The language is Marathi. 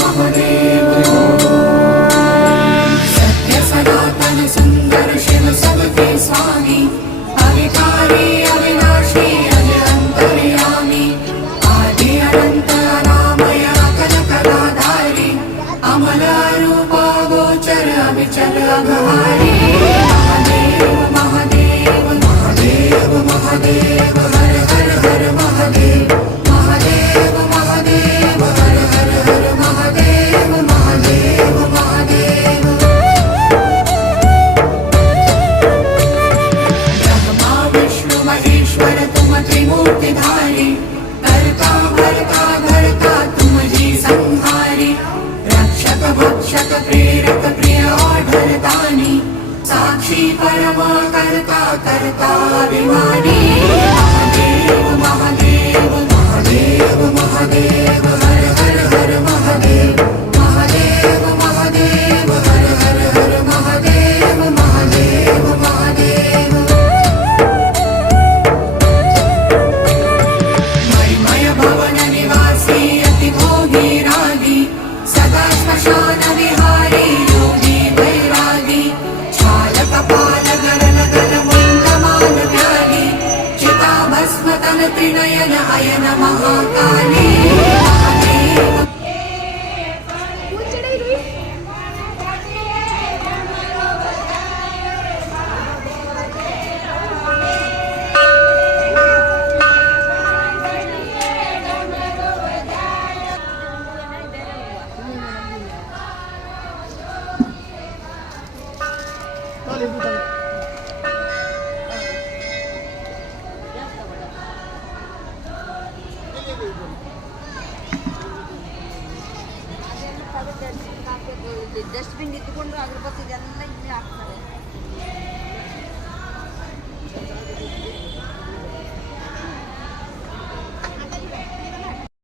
महादेव सत्य सनातन सुंदर शिव सबके स्वामी अविकारी अविनाशी अज अंतर्यामी आदि अनंत अनामय अकल कलाधारी अमल रूप गोचर अविचल अघहारी महादेव महादेव महादेव महादेव हर हर हर महादेव महादेव महादेव हर हर हर महादेव महादेव महादेव ब्रह्मा विष्णु महेश्वर तुम त्रिमूर्तिधारी करता भरता घरता तुम जी संहारी रक्षक भक्षक प्रेरक प्रिय आढरतानी साक्षी परमा करता करता अभिमानी महादेव महादेव महादेव महादेव हर हर हर महादेव महादेव महादेव हर हर हर महादेव महादेव महादेव मणिमय भवन निवासी अति भोगी रागी सदा श्मशान विहारी योगी वैरागी छाल कपाल गगन गल मुंडमाल व्याली चिता भस्म तन त्रिनयन अयन महाकाली महादेव ಡಸ್ಟ್ಬಿನ್ ಇಟ್ಕೊಂಡು ಅದ್ರ ಬಗ್ಗೆ ಎಲ್ಲ ಇಲ್ಲಿ ಹಾಕ್ತಾರೆ.